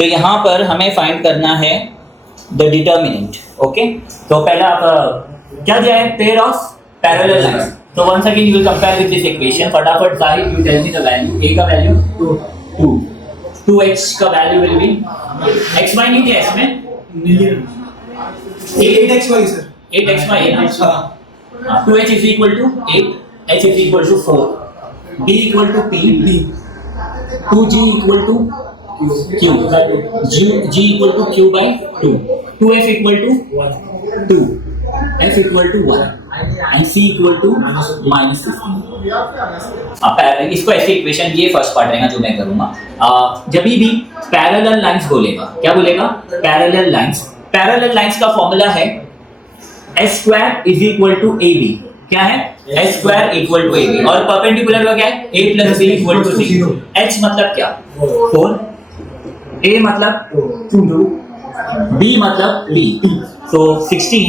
तो यहाँ पर हमें फाइंड करना है द डिटर्मिनेंट। ओके, तो पहला आप क्या दिया है, पेयर ऑफ पैरेलल लाइंस। तो once again you will compare with this equation. फटाफट Zahid you tell me the value. a का वैल्यू 2, 2h का वैल्यू विल बी xy नहीं दिया इसमें, 8xy सर, 8xy है ना। 2h is equal to 8, h is equal to 4, b equal to p, 2g equal to q, g equal to q by 2, 2f equal to 2, f equal to 1 and c equal to minus 15। अब इसको ऐसे equation, ये first part रहेगा जो मैं करूंगा। जब भी पैरेलल लाइंस बोलेगा, क्या बोलेगा, पैरेलल लाइंस। पैरेलल लाइंस का फॉर्मूला है s square is equal to ab। क्या है, s square equal to ab, और परपेंडिकुलर का क्या है, a plus b equal to 0। h मतलब क्या, 4, a मतलब 2, b मतलब b। so 16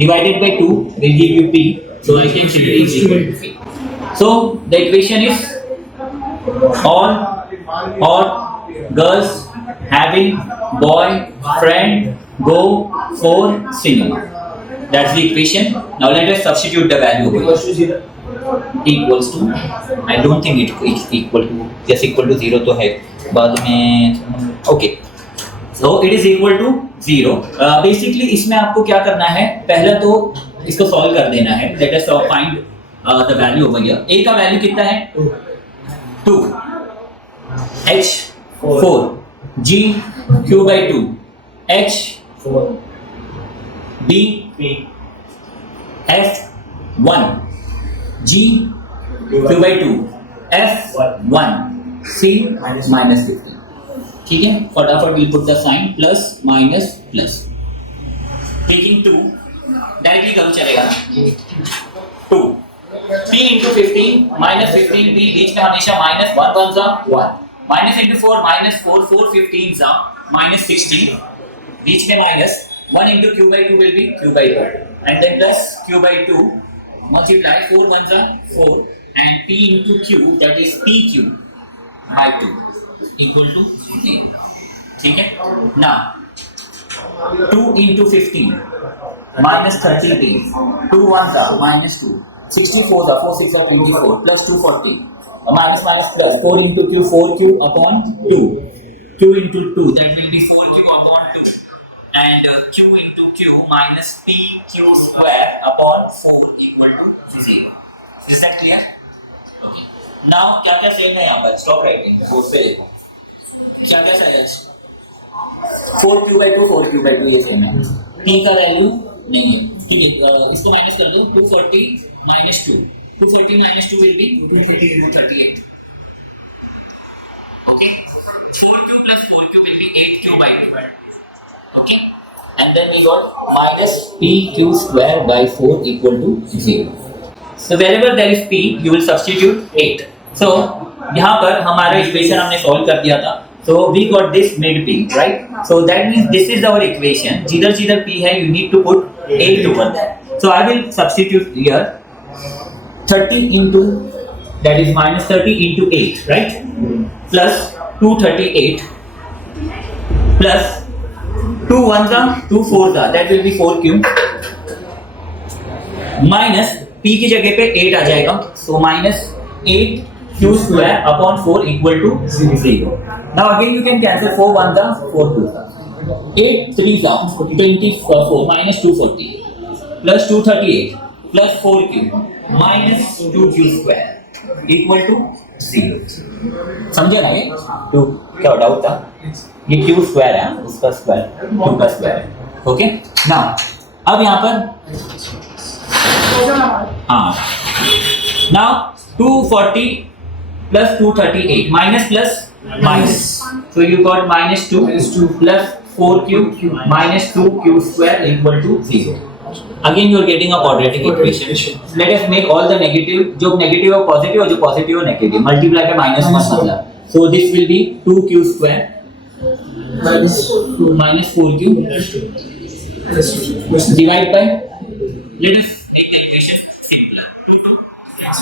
divided by 2 will give you p, so I can say is equal to p। so the equation is all girls having boy friend go for cinema, that's the equation। now let us substitute the value over here। equals to, I don't think it is equal to, yes equal to 0 तो है बाद में। okay, so it is equal to 0। basically इसमें आपको क्या करना है, पहला तो इसको सॉल्व कर देना है। let us find the value over here। a का वैल्यू कितना है, 2, h 4, g q by 2, h 4, b f 1, g q by 2, f 1, c minus 15। ठीक है, फटाफट will put the sign plus minus plus, taking 2 directly करो चलेगा ना। 2 p into 15 minus 15p, बीच में हमेशा माइनस 1 1 जा 1, माइनस into 4 minus 4 4 15 जा minus 16, बीच में minus 1 into q by 2 will be q by 2 and then plus q by 2 multiply 4 1 जा 4 and p into q, that is pq by 2 equal to 0। ठीक है, now 2 into 15 minus 30p, 2 1 जा minus 2, 64 जा 4 6 जा 24 plus 240 minus minus plus 4 into q, 4q upon 2, q into 2 that will be 4q upon 2 and q into q minus pq square upon 4 equal to 0। is that clear? okay, now क्या क्या same है यहाँ पर, stop writing, board पे देखो क्या क्या है। 4q by 2 4q by 2 ये सेम है। p का वैल्यू नहीं है, ठीक है, इसको माइनस कर दो, 240 minus 2, 240 minus 2 will be 238। okay, 4q plus 4q will be 8q by 2। okay, and then we got minus pq square by 4 equal to 0। so wherever there is p you will substitute 8। so यहाँ पर हमारा equation हमने solve कर दिया था, so we got this mid p, right? so that means this is our equation। जिधर जिधर p है you need to put 8 over that। so I will substitute here 30 into, that is minus 30 into 8, right? plus 238 plus 2 1 जा 2 4 जा, that will be 4q minus p की जगह पे 8 आ जाएगा, so minus 8q square upon 4 equal to 0। now again you can cancel 4 1 जा 4 2 जा, 8 3 जा 24 minus 240 plus 238 plus 4q minus 2q square equal to 0। समझे ना ये 2 क्या डाउट था, ये q स्क्वायर है, उसका स्क्वायर 2 का स्क्वायर है। ओके, नाउ अब यहाँ पर हाँ, now 240 plus 238 minus plus minus, so you got minus 2 plus 4q minus 2q square equal to 0। again you are getting a quadratic equation। let us make all the negative, जो negative और positive और जो positive और negative multiply by minus 1 मतलब, so this will be 2q square minus 4q divide by, let us make the equation simpler,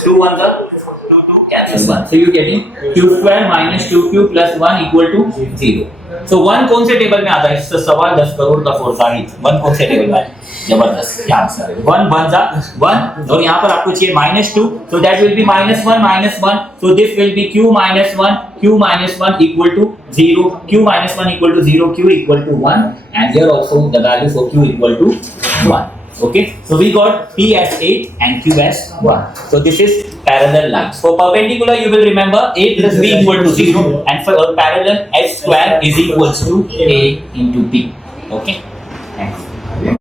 2 1 जा 2 cancel 1, so you getting q square minus 2q plus 1 equal to 0। So 1 कौन से table में आता है? इससे सवाल 10 करोड़ का फोरजाहिद 1 कौन से टेबल में है? जबरदस्त, क्या आंसर है? 1 1 जा 1 और यहाँ पर आपको चाहिए -2, so that will be -1, so this will be q minus 1 equal to 0, q minus 1 equal to 0, q equal to 1, and here also the value for q equal to 1. Okay, so we got p as 8 and q as 1. So this is parallel lines. For perpendicular, you will remember a plus b equal to 0, and for parallel s square is equals to a into b. Okay.